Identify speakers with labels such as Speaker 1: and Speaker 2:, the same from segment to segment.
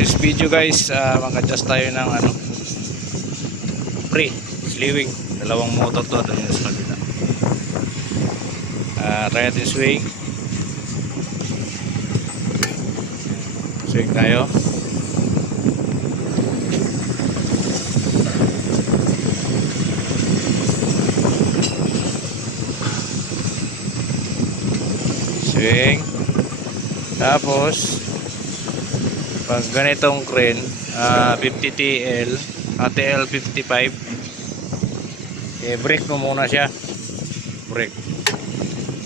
Speaker 1: this video guys, uh, mag-adjust tayo ng ano, pre, sliwing. Dalawang motor to, doon sa kabila. Uh, try natin swing. Swing tayo. Swing. Tapos, pag ganitong crane, ah, 50 TL, ATL 55, eh, brake mo muna siya. Brake.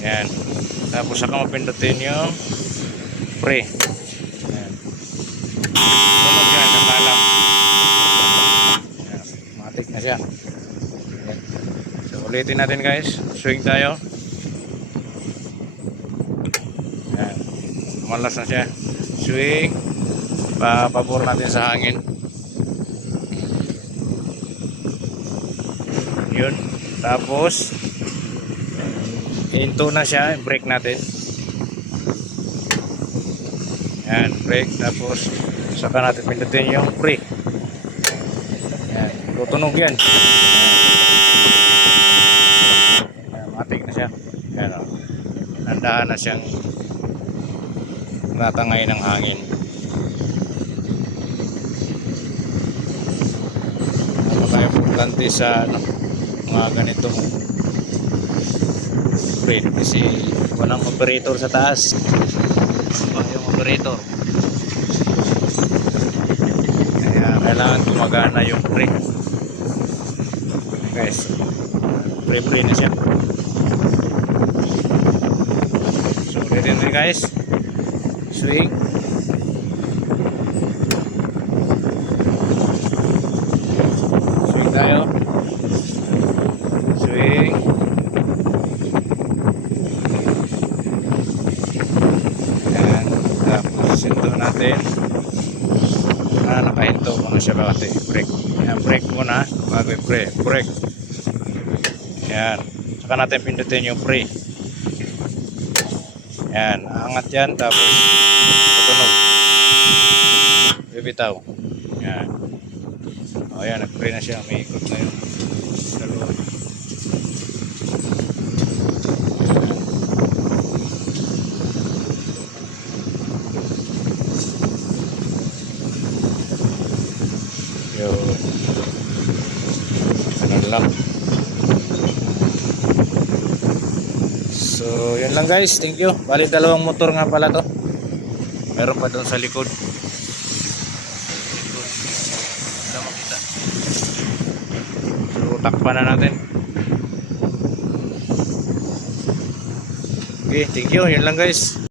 Speaker 1: Yan. Tapos saka mapindutin yung pre. Yan. Tunog yan, nakalang. Yan. Matik na siya. So, ulitin natin guys. Swing tayo. Yan. Malas na siya. Swing. Papabor natin sa hangin. Yun. Tapos, into na siya. Brake natin. Yan. Brake. Tapos, saka natin pindutin yung brake. Yan. Tutunog yan. Matik na siya. Yan o. Nandahan na siyang natangay ng hangin. Napaka-importante sa ano, mga ganitong crane kasi walang operator sa taas. Iba yung operator. Kaya kailangan gumagana yung brake. Guys, pre-pre na siya. So, ulitin din guys. Swing tayo. Swing. Yan. Ito natin. Ah, nakahinto muna siya bakit brake. Yan, brake muna bago i-pre. Brake. Yan. Saka natin pindutin yung pre. Yan, angat yan tapos tutunog. Bibitaw. Yan. O yan, nag-pre na siya. May ikot na yung dalawa. Yun. Ganun lang. So, yun lang guys. Thank you. Bali dalawang motor nga pala to. Meron pa doon sa likod. So, takpan na natin. Okay, thank you. Yun lang guys.